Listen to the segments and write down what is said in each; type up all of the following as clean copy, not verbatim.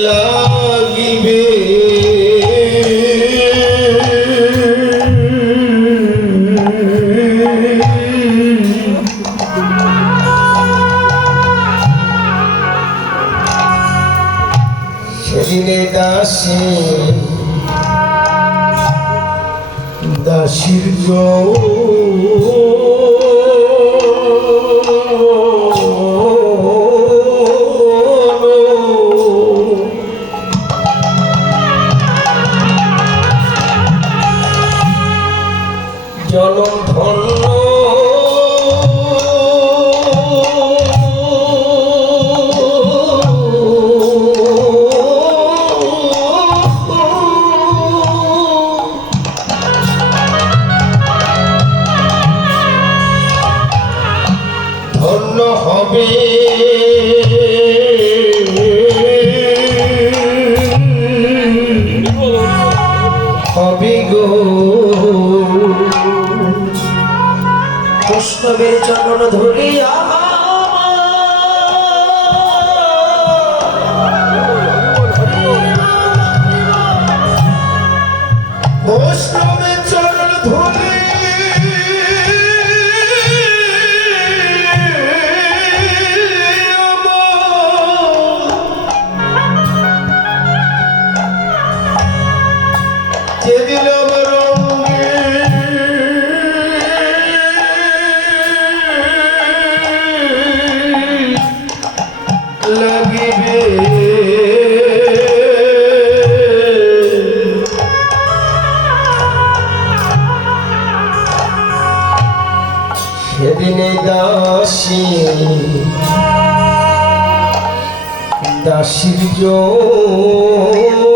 লাগিবে সেদিনে দাসী দাসীর জনম ধন্য ধন্য হবে হবে গো বৈষ্ণবের চরণ ধরিয়া বৈষ্ণবের চরণ ধরে যেদিন আমার লাগিবে সেদিনে দাসী দাসীর জনম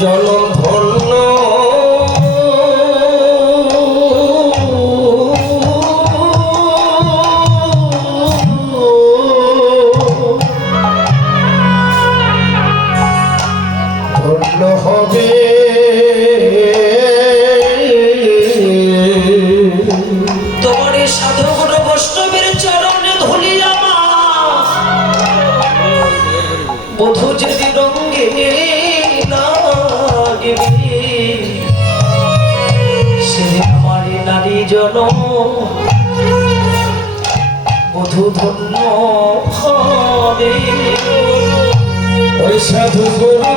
ধন্য ধন্য হবে তোমার এই সাধুগুণ বৈষ্ণবের চরণে ধরিয়া বধূ যদি রঙ্গে সেদিন আমার নারী জন বধূ ধন্য হবে ওই সাধু গুরু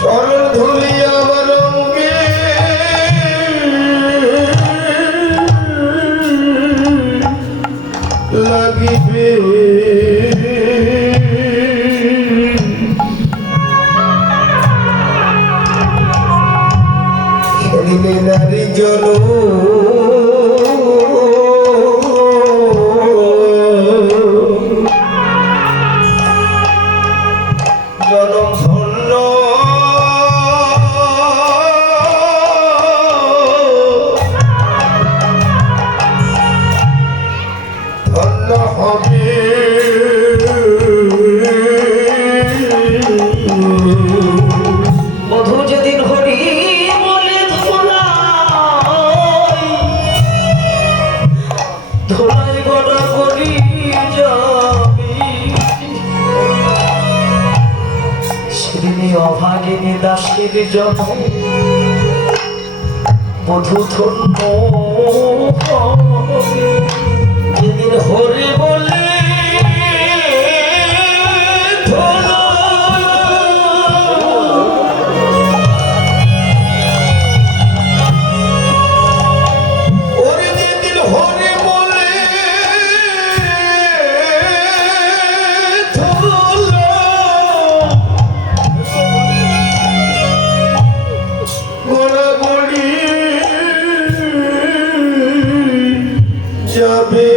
চরণ ধরিয়া আমার অঙ্গে লাগিবে খেলিবে নারী জন জনম ধন্য ধন্য হবে বধূ যেদিন হরি বলে ধোলাই গড়া করি যাবি সেদিনই অভাগিনী দাসীর জন্য বধূ ধন্য যেদিন হরি বলে যাবে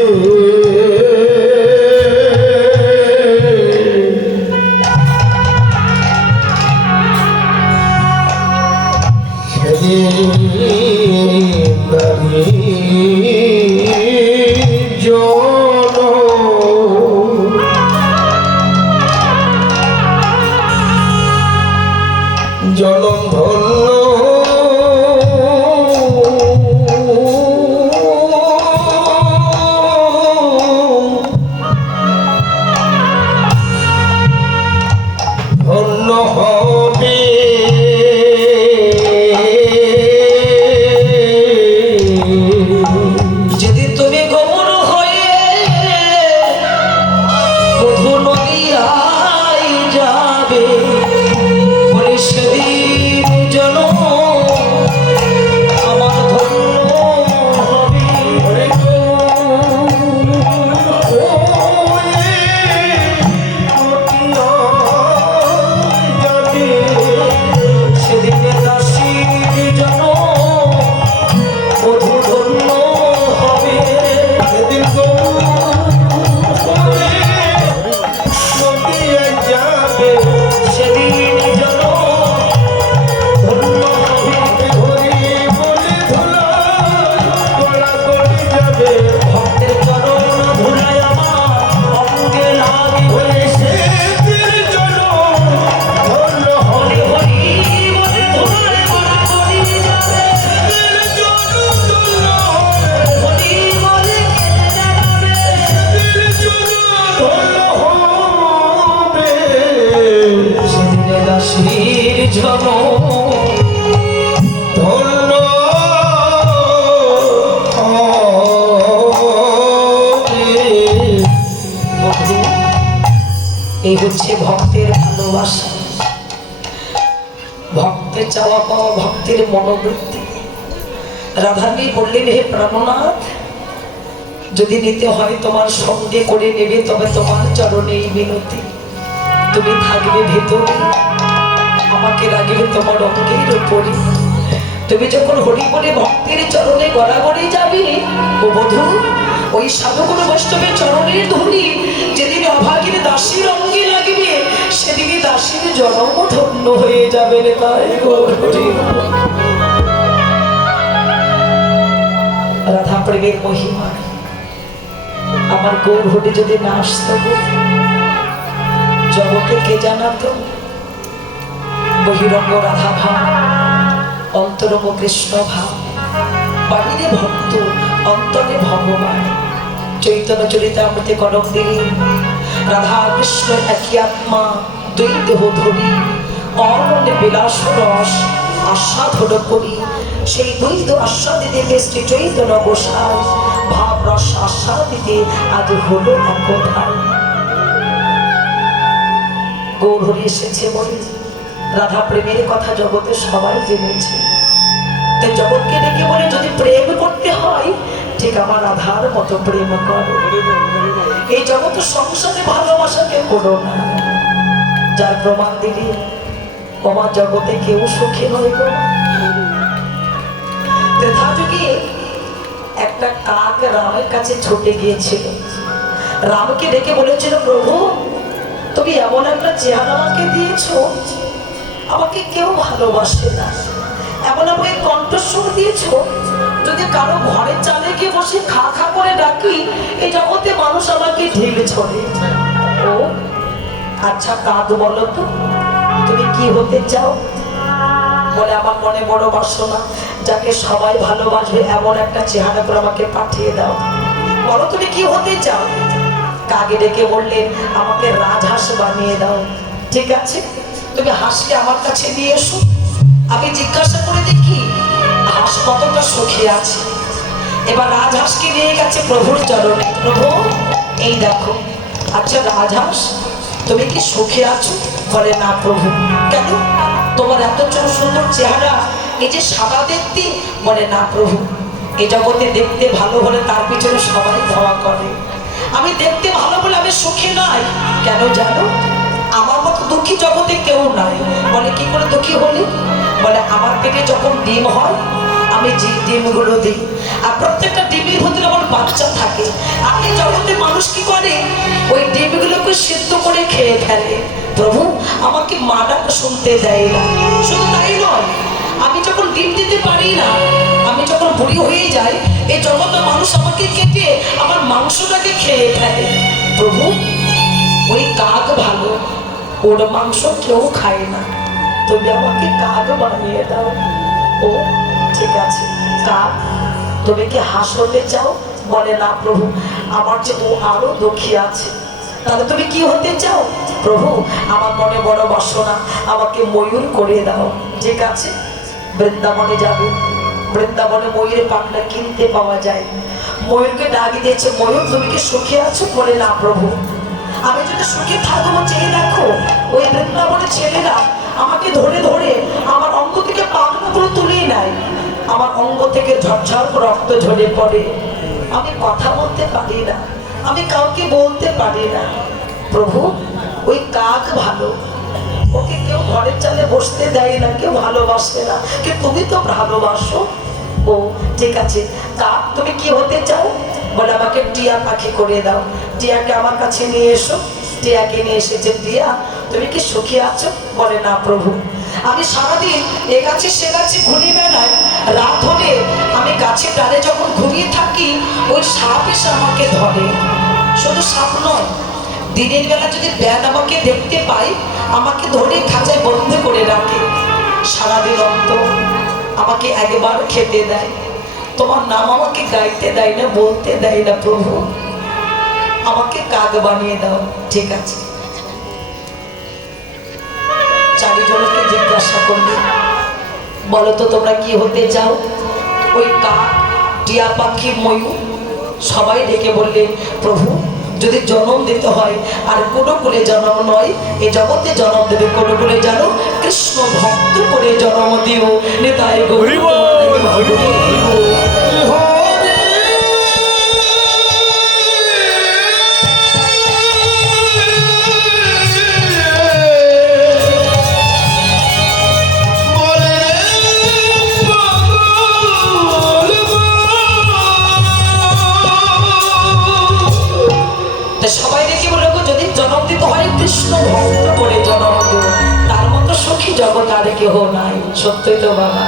জন ধন্য বন্ধু, এই হচ্ছে ভক্তের ভালোবাসা, ভক্তের চাওয়া পাওয়া, ভক্তের মনোবৃত্তি। রাধারানী বললেন, হে প্রাণনাথ, যদি নিতে হয় তোমার সঙ্গে করে নেবে, তবে তোমার চরণে এই মিনতি, তুমি থাকবে ভেতরে, আমাকে রাখবে তোমার অঙ্গের উপরে। তুমি যখন হরি বলে ভক্তের চরণে গড়াগড়ি যাবে, ও বধূ, ওই সাধুগুরু বৈষ্ণবের চরণের ধুলি যেদিন অভাগীর দাসীর অঙ্গে লাগবে, সেদিনই দাসীর জন্ম ধন্য হয়ে যাবে রে ভাই। রাধা প্রেমের মহিমা আমার গৌর হরি যদি না আসতো, জগতে কে জানাতো? বহিরঙ্গ রাধা ভাব, অন্তরঙ্গ কৃষ্ণ ভাব, বাহিরে ভক্ত, অন্তরে ভগবান। চৈতন্য চরিতামৃতে কনক দিলি, রাধা কৃষ্ণ একই আত্মা, দুই দেহ ধরি, অনন্যে বিলাস রস আস্বাদন করি। সেই দ্বৈত আস্বাদিতে শ্রী চৈতন্য গোসাই ভাব রস আস্বাদিতে আজ হলো একঠাই। গৌর হরি এসেছে বলে রাধা প্রেমের কথা জগতে সবাই জেনেছে। তাই জগৎকে ডেকে বলে, যদি প্রেম করতে হয় ঠিক আমার রাধার মতো প্রেম করো। এই জগৎ সংসারে ভালোবাসাকে করো না। যার প্রমাণ দিলি আমার জগতে কেউ সুখী নয় গো। ত্রেতা যুগে একটা কাক রামের কাছে ছুটে গিয়েছিল। রামকে ডেকে বলেছিল, প্রভু, তুমি এমন একটা চেহারা আমাকে দিয়েছো, আমাকে কেউ ভালোবাসে না। এমন আমাকে কণ্ঠস্বর দিয়েছো, যদি কারো ঘরের চালে গিয়ে বসে খা খা করে ডাকি, এই জগতে মানুষ আমাকে ঢিল ছড়ে। ও আচ্ছা কাক, বলো তো তুমি কি হতে চাও? বলে, আমার মনে বড় বাসনা, যাকে সবাই ভালোবাসবে এমন একটা চেহারা করে আমাকে পাঠিয়ে দাও। বলো তুমি কি হতে চাও? কাকে ডেকে বললেন, আমাকে রাজহাঁস বানিয়ে দাও। ঠিক আছে, তুমি হাঁসকে আমার কাছে নিয়ে এসো, আমি জিজ্ঞাসা করে দেখি হাঁস কতটা সুখী আছে। এবার রাজহাঁসকে নিয়ে গেছে প্রভুর চরণে। প্রভু, এই দেখো। আচ্ছা রাজহাঁস, তুমি কি সুখী আছো? বলে, না প্রভু। কেন? তোমার এত সুন্দর চেহারা, এই যে সাদা দেখতে। বলে, না প্রভু, এই জগতে দেখতে ভালো হলে তার পিছনে সবাই ধাওয়া করে। আমি দেখতে ভালো বলে আমি সুখী নাই। কেন জানো? আমার মতো দুঃখী জগতে কেউ নাই। বলে, কি করে দুঃখী হলি? বলে, আমার পেটে যখন ডিম হয়, আমি যে ডিমগুলো দিই, আর প্রত্যেকটা ডিমের ভিতরে আমার বাচ্চা থাকে। আর এই জগতে মানুষ কি করে? ওই ডিমগুলোকে সিদ্ধ করে খেয়ে ফেলে। প্রভু, আমাকে মা ডাক শুনতে দেয় না। শুধু তাই নয়, আমি যখন ডিম দিতে পারি না, আমি যখন বুড়ি হয়ে যাই, এই জগতে মানুষ আমাকে কেটে আমার মাংসটাকে খেয়ে ফেলে। প্রভু, ওই কাক ভালো, ওর মাংস কেউ খায় না, তুমি আমাকে কাক বানিয়ে দাও। ও ঠিক আছে কাক, তুমি কি হাঁস হতে চাও? বলে, না প্রভু, আমার যে ও আরো দুঃখী আছে। তাহলে তুমি কি হতে চাও? প্রভু, আমার মনে বড় বাসনা, আমাকে ময়ূর করে দাও। ঠিক আছে, বৃন্দাবনে যাবে। বৃন্দাবনে ময়ূরের পাখনা কিনতে পাওয়া যায়। ময়ূরকে ডাক দিয়েছে, ময়ূর তুমি কি সুখী আছো? বলে, না প্রভু, আমি যদি সুখী থাকবো, চেয়ে দেখো ওই বৃন্দাবনের ছেলেরা আমাকে ধরে ধরে আমার অঙ্গ থেকে পাখনাগুলো তুলেই নেয়। আমার অঙ্গ থেকে ঝরঝর রক্ত ঝরে পড়ে। আমি কথা বলতে পারি না, আমি কাউকে বলতে পারি না। প্রভু, ওই কাক ভালো, ওকে কেউ ঘরের চালে বসতে দেয় না, কেউ ভালোবাসে না, কিন্তু তুমি তো ভালোবাসো। ও ঠিক আছে কাক, তুমি কি হতে চাও? বলে, আমাকে টিয়া পাখি করে দাও। টিয়াকে আমার কাছে নিয়ে এসো। টিয়াকে নিয়ে এসেছে। টিয়া, তুমি কি সুখী আছো? বলে, না প্রভু, আমি সারাদিন এ গাছে সে গাছে ঘুরে বেড়াই। রাত হলে আমি গাছের ডালে যখন ঘুরিয়ে থাকি, ওই সাপ এসে আমাকে ধরে। শুধু সাপ নয়, দিনের বেলা যদি ব্যাগ আমাকে দেখতে পাই, আমাকে ধরে খাঁচায় বন্ধ করে রাখে। সারাদিন অন্তর আমাকে একবার খেতে দেয়, তোমার নাম আমাকে গাইতে দেয় না, বলতে দেয় না। প্রভু, আমাকে কাক বানিয়ে দাও। ঠিক আছে, চারিজনকে জিজ্ঞাসা করলে, বলো তো তোমরা কি হতে চাও? ওই কাক, টিয়া পাখি, ময়ূর সবাই ডেকে বললেন, প্রভু যদি জন্ম দিতে হয় আর কোনকুলে জন্ম নয়, এ জগতে জন্ম দেবে কোনকুলে জানো, কৃষ্ণ ভক্ত করে জন্ম দিও। নিতাই গৌর সবাই দেখে বলল, যদি জন্ম দিতে হয় কৃষ্ণ ভক্ত করে জন্ম দিও, তার মতো সুখী জগৎ আর কেহ নাই। সত্যই তো বাবা।